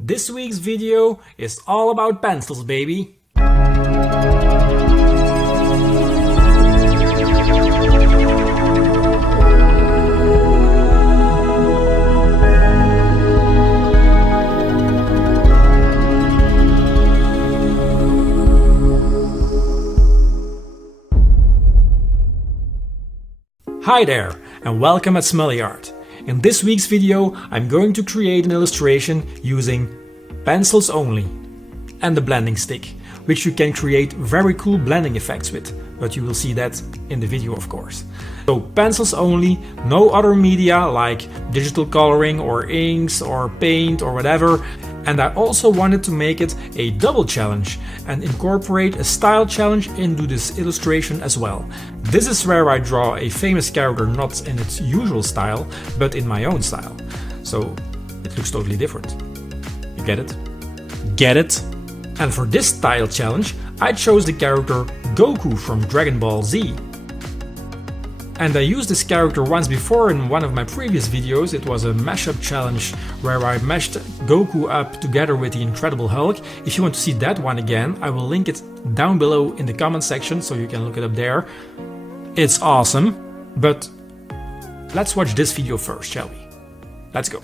This week's video is all about pencils, baby. Hi there, and welcome at Smelly Art. In this week's video, I'm going to create an illustration using pencils only and the blending stick, which you can create very cool blending effects with, but you will see that in the video, of course. So pencils only, no other media like digital coloring or inks or paint or whatever. And I also wanted to make it a double challenge and incorporate a style challenge into this illustration as well. This is where I draw a famous character not in its usual style, but in my own style. So it looks totally different. You get it? Get it? And for this style challenge, I chose the character Goku from Dragonball Z. And I used this character once before in one of my previous videos. It was a mashup challenge where I mashed Goku up together with the Incredible Hulk. If you want to see that one again, I will link it down below in the comment section so you can look it up there. It's awesome, but let's watch this video first, shall we? Let's go.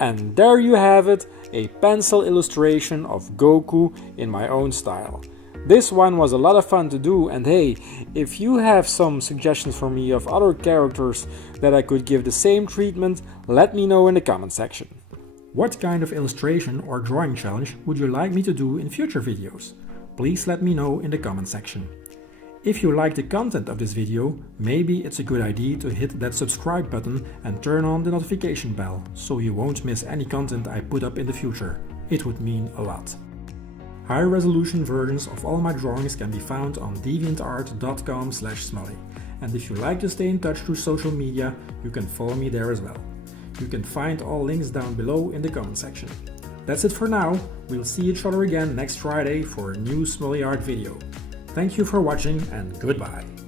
And there you have it, a pencil illustration of Goku in my own style. This one was a lot of fun to do, and hey, if you have some suggestions for me of other characters that I could give the same treatment, let me know in the comment section. What kind of illustration or drawing challenge would you like me to do in future videos? Please let me know in the comment section. If you like the content of this video, maybe it's a good idea to hit that subscribe button and turn on the notification bell, so you won't miss any content I put up in the future. It would mean a lot. High resolution versions of all my drawings can be found on deviantart.com/smully. And if you like to stay in touch through social media, you can follow me there as well. You can find all links down below in the comment section. That's it for now. We'll see each other again next Friday for a new Smully Art video. Thank you for watching and goodbye.